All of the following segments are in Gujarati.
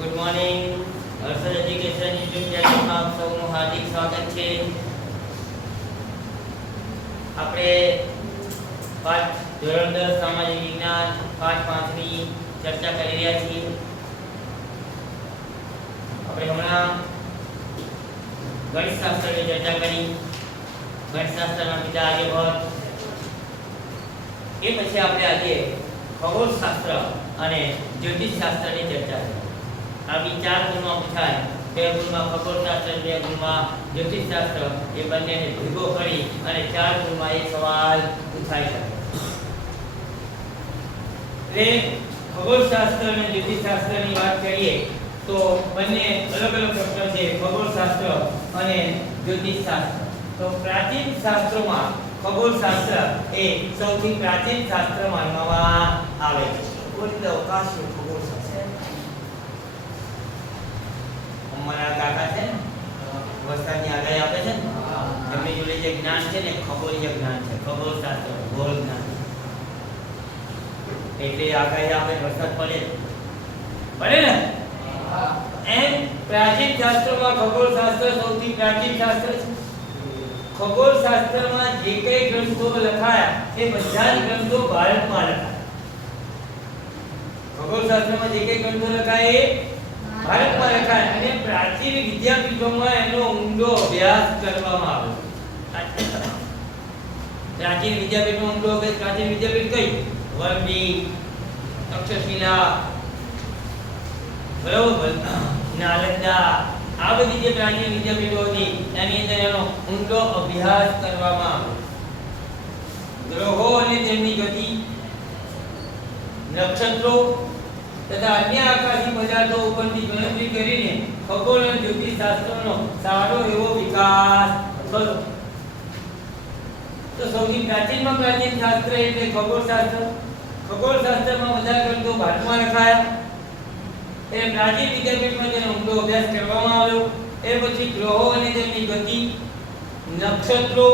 Good morning Harshad education institute ચેનલમાં આપ સૌનું હાર્દિક સ્વાગત છે. આપણે પાઠ ધોરણ દસ સામાજિક વિજ્ઞાન પાઠ પાંચની ચર્ચા કરી રહ્યા છીએ. આપણે હમણાં ગણિતશાસ્ત્રની ચર્ચા કરી. ગણિતશાસ્ત્રના પિતા આર્યભટ્ટ. એ પછી આપણે આજે ખગોળશાસ્ત્ર અને જ્યોતિષશાસ્ત્રની ચર્ચા કરી. આ બી ચાર ગુણો પૂછાય બે ગુણમાં ખગોળશાસ્ત્ર, બે ગુણમાં જ્યોતિષશાસ્ત્ર, એ બંનેને ભેગો કરી અને ચાર ગુણમાં એ સવાલ પૂછાઈ શકે. એટલે ખગોળશાસ્ત્ર અને જ્યોતિષશાસ્ત્રની વાત કરીએ, તો બંને અલગ અલગ પ્રશ્ન છે, ખગોળશાસ્ત્ર અને જ્યોતિષશાસ્ત્ર. તો પ્રાચીન શાસ્ત્રોમાં ખગોળશાસ્ત્ર એ સૌથી પ્રાચીન શાસ્ત્ર માનવામાં આવે છે. અવકાશ ખગોળશાસ્ત્ર અમારા કાકા છે ને વરસાદની આગાહી આપે છે ને એમની જોડે જે જ્ઞાન છે ને ખગોળીય જ્ઞાન છે ખગોળશાસ્ત્ર ભૂગોળ જ્ઞાન. એટલે આગાહી આપે, વરસાદ પડે. પડે ને? એમ પ્રાચીન શાસ્ત્રોમાં ખગોળશાસ્ત્ર સૌથી પ્રાચીન શાસ્ત્ર છે. ખગોળશાસ્ત્રમાં જે કંઈ ગ્રંથો લખાયા, એ બધા જ ગ્રંથો ભારતમાં લખાયા. ખગોળશાસ્ત્રમાં જે કંઈ ગ્રંથો લખાયા, એ ભારતમાં લખાય અને પ્રાચીન વિદ્યાપીઠોમાં એનો ઊંડો અભ્યાસ કરવામાં આવ્યો પ્રાચીન વિદ્યાપીઠમાં ઊંડો અભ્યાસ, પ્રાચીન વિદ્યાપીઠ કઈ? વર્ણી તક્ષશિલા બરોબર નાલંદા. આ બધી જે પ્રાચીન વિદ્યાપીઠો હતી, એની અંદર એનો ઊંડો અભ્યાસ કરવામાં આવ્યો ગ્રહો અને તેમની ગતિ, નક્ષત્રો તથા અન્ય આકાશી પદાર્થો ઉપરથી ગણતરી કરીને ખગોળ અને જ્યોતિષશાસ્ત્રનો સારો એવો વિકાસ થયો તો સૌથી પ્રાચીનમાં પ્રાચીન શાસ્ત્ર એટલે ખગોળશાસ્ત્ર. ખગોળશાસ્ત્રમાં બધા ગ્રંથો ભારતમાં લખાયા એ પ્રાચીન વિદ્યાપીઠમાં તેનો ઊંડો અભ્યાસ કરવામાં આવ્યો. એ પછી ગ્રહો અને તેમની ગતિ, નક્ષત્રો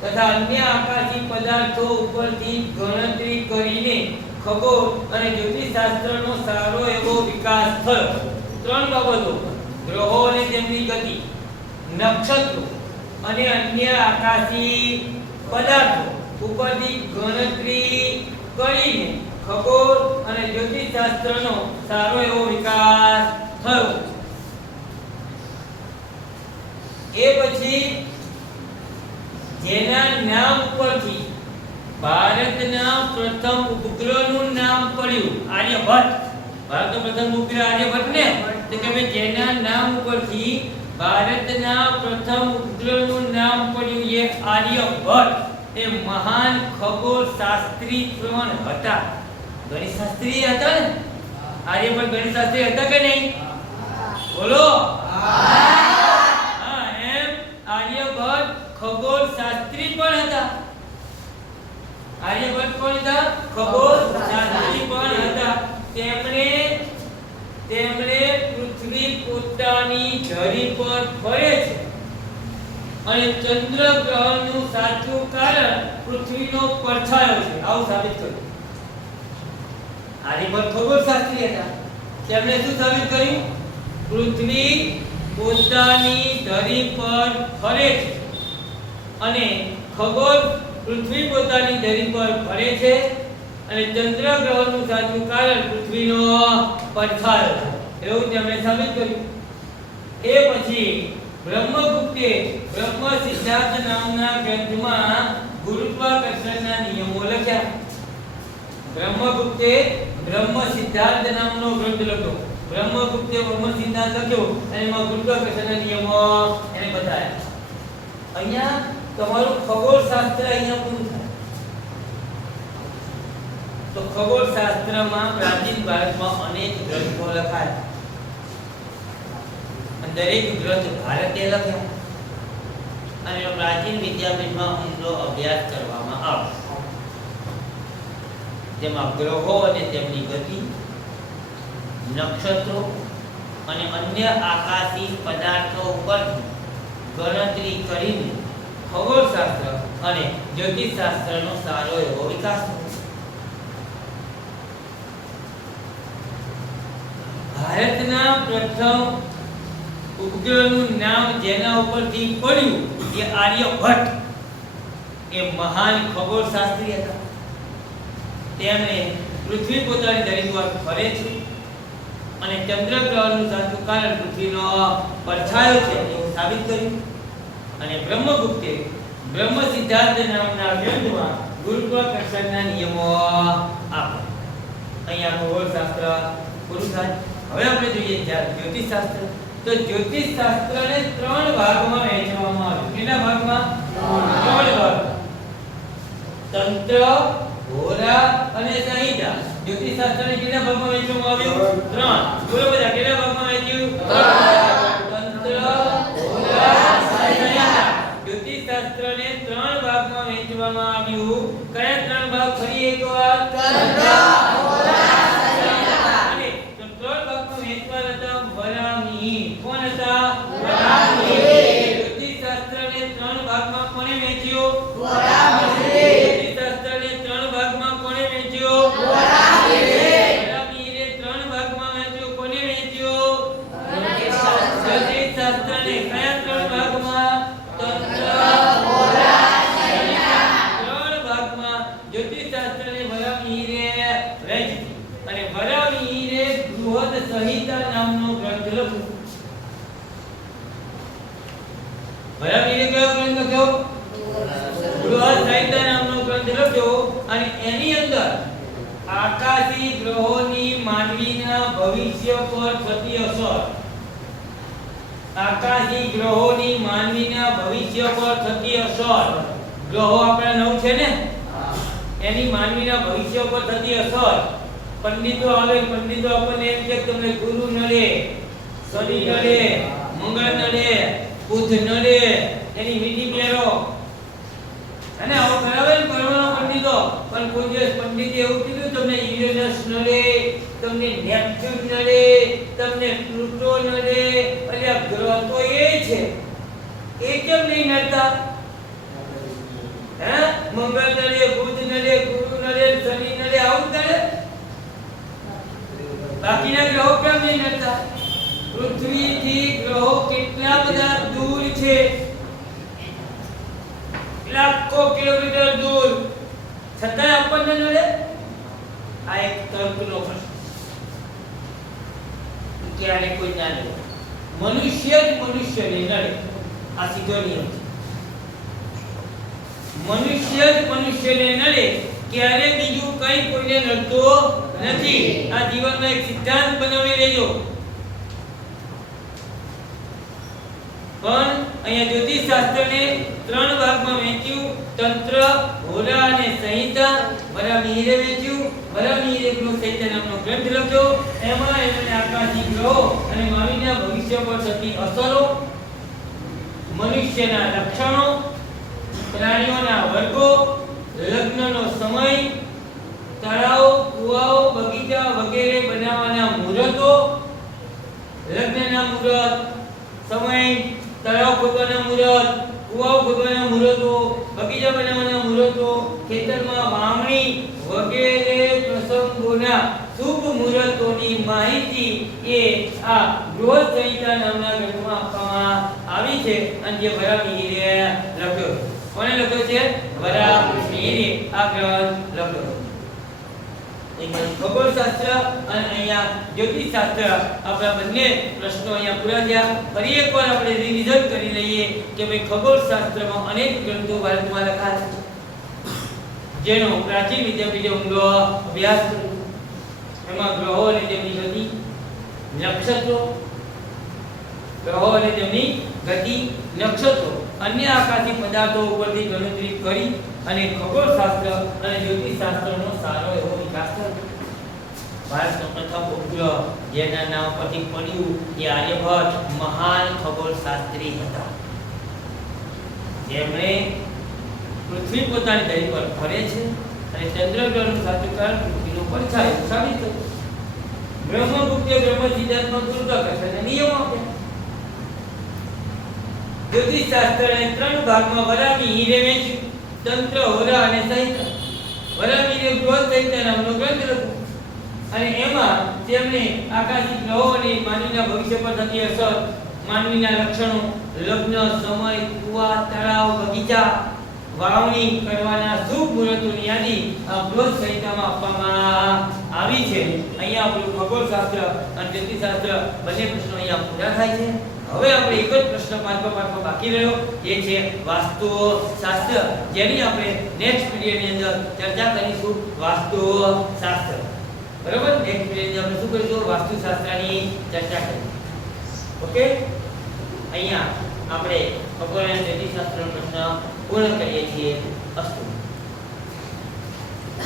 તથા અન્ય આકાશી પદાર્થો ઉપરથી ગણતરી કરીને ખગોળ અને જ્યોતિષશાસ્ત્રનો સારો એવો વિકાસ થયો. ત્રણ બાબતો. ગ્રહો અને તેમની ગતિ, નક્ષત્રો અને અન્ય આકાશી પદાર્થો ઉપરથી ગણતરી કરીને ખગોળ અને જ્યોતિષશાસ્ત્રનો સારો એવો વિકાસ થયો. એ પછી જેના નામ ઉપરથી ભારતના પ્રથમ ઉપગ્રહનું નામ પડ્યું આર્યભટ્ટ. ભારતનો પ્રથમ ઉપગ્રહ આર્યભટ્ટ ને? તો કે જેના નામ ઉપરથી ભારતના પ્રથમ ઉપગ્રહનું નામ પડ્યું એ આર્યભટ્ટ. એ મહાન ખગોળશાસ્ત્રી પણ હતા. ગણિત શાસ્ત્રી હતા ને? આર્યભટ્ટ ગણિતશાસ્ત્રી હતા કે નહીં? બોલો. હા એમ આર્યભટ્ટ ખગોળ શાસ્ત્રી પણ હતા આર્યભટ્ટ કોણ હતા ખગોળ શાસ્ત્રી પણ હતા તેમણે તેમણે પૃથ્વી પોતાની ધરી પર ફરે છે અને ચંદ્ર ગ્રહણનું સાચું કારણ પૃથ્વીનો પડછાયો છે. આવું સાબિત કર્યું આર્યભટ્ટ ખગોળશાસ્ત્રી હતા. તેમણે શું સાબિત કર્યું? પૃથ્વી પોતાની ધરી પર ફરે છે. અને ખગોળ પૃથ્વી પોતાની ધરી પર ફરે છે અને ચંદ્ર ગ્રહનું સાચું કારણ પૃથ્વીનો પડછાયો એવું તેમણે સાબિત કર્યું. એ પછી બ્રહ્મગુપ્તે બ્રહ્મ સિદ્ધાંત નામના ગ્રંથમાં ગુરુત્વાકર્ષણના નિયમો લખ્યા. બ્રહ્મગુપ્તે બ્રહ્મ સિદ્ધાંત નામનો ગ્રંથ લખ્યો. બ્રહ્મગુપ્તે બ્રહ્મ સિદ્ધાંત લખ્યો અને એમાં ગુરુત્વાકર્ષણના નિયમો એને બતાવ્યા. અહીંયા તમારું ખગોળશાસ્ત્ર અહીંયા પૂરું થાય. તો ખગોળશાસ્ત્રમાં પ્રાચીન ભારતમાં અનેક ગ્રંથો લખાયા. દરેક ગ્રંથ ભારતે લખ્યા. અને પ્રાચીન વિદ્યાપીઠમાં ઊંડો અભ્યાસ કરવામાં આવશે જેમાં ગ્રહો અને તેમની ગતિ, નક્ષત્રો અને અન્ય આકાશી પદાર્થો ઉપર ગણતરી કરીને ખગોળશાસ્ત્ર અને જ્યોતિષશાસ્ત્રનો સારો એવો વિકાસ ભારતના પ્રથમ ઉપગ્રહનું નામ જેના ઉપરથી પડ્યું એ આર્યભટ્ટ. એ મહાન ખગોળશાસ્ત્રી હતા. તેમણે પૃથ્વી પોતાની ધરી પર ફરે છે અને ચંદ્ર ગ્રહનું સાચું કારણ પૃથ્વીનો પડછાયો છે એવું સાબિત કર્યું. અને બ્રહ્મગુપ્તે બ્રહ્મ સિદ્ધાંત નામના ગ્રંથમાં ગુરુત્વાકર્ષણના નિયમો આપ્યા. અહીંયા ખગોળશાસ્ત્ર પૂરું હવે આપણે જોઈએ જ્યાં જ્યોતિષશાસ્ત્ર. તો જ્યોતિષશાસ્ત્રને ત્રણ ભાગમાં વહેંચવામાં આવ્યું કેટલા ભાગમાં? ત્રણ ભાગ. તંત્ર હોરા અને સંહિતા. જ્યોતિષશાસ્ત્રને કેટલા ભાગમાં વહેંચવામાં આવ્યું? ત્રણ. બોલો બધા, કેટલા ભાગમાં વહેંચ્યું? તંત્ર જ્યોતિષશાસ્ત્રને ત્રણ ભાગમાં વહેંચવામાં આવ્યું. કયા ત્રણ ભાગ? ફરી એકવાર અને તો ત્રણ ભાગમાં વહેંચવાના હતા વરામી કોણ હતા જ્યોતિષશાસ્ત્રને ત્રણ ભાગમાં કોણે વહેંચ્યું જ્યોતિષશાસ્ત્રને ત્રણ ભાગમાં કોણે વહેંચ્યું વરામીએ ત્રણ ભાગમાં વહેંચ્યું કોને વહેંચ્યું જ્યોતિષશાસ્ત્રને કયા ત્રણ ભાગમાં તંત્ર ત્રણ ભાગમાં જ્યોતિષશાસ્ત્રને વરામીરે વહેંચ્યું અને વરામીરે બૃહદ સંહિતા નામનો ગ્રંથ લખ્યો વરામીરે કયો ગ્રંથ લખ્યો બૃહદ સંહિતા નામનો ગ્રંથ અને એની અંદર આકાશી ગ્રહોની માનવીના ભવિષ્ય પર થતી અસર. આકાશી ગ્રહોની માનવીના ભવિષ્ય પર થતી અસર. ગ્રહો આપણા નવ છે ને? એની માનવીના ભવિષ્ય પર થતી અસર. પંડિતો આવે પંડિતો આપણને એમ કે તમને ગુરુ નડે શનિ નડે મંગળ નડે બુધ નડે એની મીઠી પહેરો અને આવો કરાવે ને કરવાનો પંડિતો પણ કોઈ દિવસ પંડિતે એવું કીધું તમને યુરેનસ નડે, તમને નેપચ્યુન તમને પ્લુટો નડે, અલ્યા ગ્રહ તો એ છે. એ કેમ નહીં નડતા? હે? મંગળ નડે, બુધ નડે, ગુરુ નડે, શનિ નડે, આવું નડે બાકીના ગ્રહો કેમ નહીં નડતા? પૃથ્વીથી ગ્રહો કેટલા બધા દૂર છે? લાખો કિલોમીટર દૂર. છતાંય આપણને નડે? આ એક તર્કનો પ્રશ્ન ક્યારે કોઈ ના લે. મનુષ્ય જ મનુષ્યને નડે આ સીધો નિયમ છે. મનુષ્ય જ મનુષ્યને નડે ક્યારે બીજું કઈ કોઈને નડતો નથી. આ જીવનમાં એક સિદ્ધાંત બનાવી લેજો. પણ અહીંયા જ્યોતિષ શાસ્ત્રને ત્રણ ભાગમાં વહેંચ્યું. તંત્ર હોરા અને સંહિતા વરામીરે વહેંચ્યું. વરામીરે એકનો નામનો ગ્રંથ લખ્યો. એમાં એમણે આકાશી ગ્રહો અને માનવીના ભવિષ્ય પર થતી અસરો, મનુષ્યના લક્ષણો, પ્રાણીઓના વર્ગો, લગ્નનો સમય, તળાવો, કુવાઓ, બગીચા વગેરે બનાવવાના મુહૂર્તો, લગ્નના મુહૂર્ત, સમય, તળાવ ખોદવાના મુહૂર્ત, કુવાઓ ખોદવાના મુહૂર્તો, બગીચા બનાવવાના મુહૂર્તો, ખેતરમાં વાવણી વગેરે પ્રસંગોના શુભ મુહૂર્તોની માહિતી એ આ બૃહદ સંહિતા નામના ગ્રંથમાં આપવામાં આવી છે. અને જે વરામીરે લખ્યો. કોણે લખ્યો છે? વરામીરે આ ગ્રંથ લખ્યો. અહીંયા ખગોળશાસ્ત્ર અને અહીંયા જ્યોતિષશાસ્ત્ર આપણા બંને પ્રશ્નો અહીંયા પૂરા થયા. ફરી એકવાર આપણે લઈએ કે ભાઈ ખગોળશાસ્ત્રમાં અનેક ગ્રંથો ભારતમાં લખાયા છે. જેનો પ્રાચીન વિદ્યાપીઠે ઊંડો અભ્યાસ એમાં ગ્રહો તેમની ગતિ નક્ષત્રો. ગ્રહો તેમની ગતિ નક્ષત્રો. અન્ય આકાશી પદાર્થો ઉપરથી ગણતરી કરી અને ખગોળશાસ્ત્ર અને જ્યોતિષશાસ્ત્રનો સારો એવો વિકાસ થયો ભારતનો પ્રથમ ઉપગ્રહ જેના નામ પરથી પડ્યું એ આર્યભટ્ટ મહાન ખગોળશાસ્ત્રી હતા. જેમણે પૃથ્વી પોતાની ધરી પર ફરે છે અને ચંદ્રગ્રહનું સાચું કારણ પડછાયો સાબિત બ્રહ્મગુપ્તે બ્રહ્મ સિદ્ધાંતમાં ગુરુત્વાકર્ષણના નિયમ આપ્યા. જ્યોતિષ શાસ્ત્રને ત્રણ ભાગમાં વરામી હીરે તંત્ર, હોરા અને સંહિતા વરામીરે બૃહદ સંહિતા નામનો ગ્રંથ લખ્યો અને એમાં તેમણે આકાશી ગ્રહો અને માનવીના ભવિષ્ય પર થતી અસર, માનવીના લક્ષણો, લગ્ન, સમય, કુવા, તળાવ, બગીચા વાવણી કરવાના શુભ મુહૂર્તોની યાદી આ ક્લોઝ સંહિતામાં આપવામાં આવી છે. અહીંયા આપણું ખગોળશાસ્ત્ર અને જ્યોતિષશાસ્ત્ર બંને પ્રશ્નો અહીંયા પૂરા થાય છે. હવે આપણે એક જ પ્રશ્ન પાંચમો પાંચમો બાકી રહ્યો. એ છે વાસ્તુ શાસ્ત્ર જેની આપણે નેક્સ્ટ પીરિયડની અંદર ચર્ચા કરીશું. વાસ્તુ શાસ્ત્ર બરાબર નેક્સ્ટ પીરિયડની આપણે શું કરીશું? વાસ્તુ શાસ્ત્રની ચર્ચા કરીશું. ઓકે અહીંયા આપણે ખગોળ અને જ્યોતિષશાસ્ત્રનો પ્રશ્ન પૂર્ણ કરીએ છીએ અસ્તુ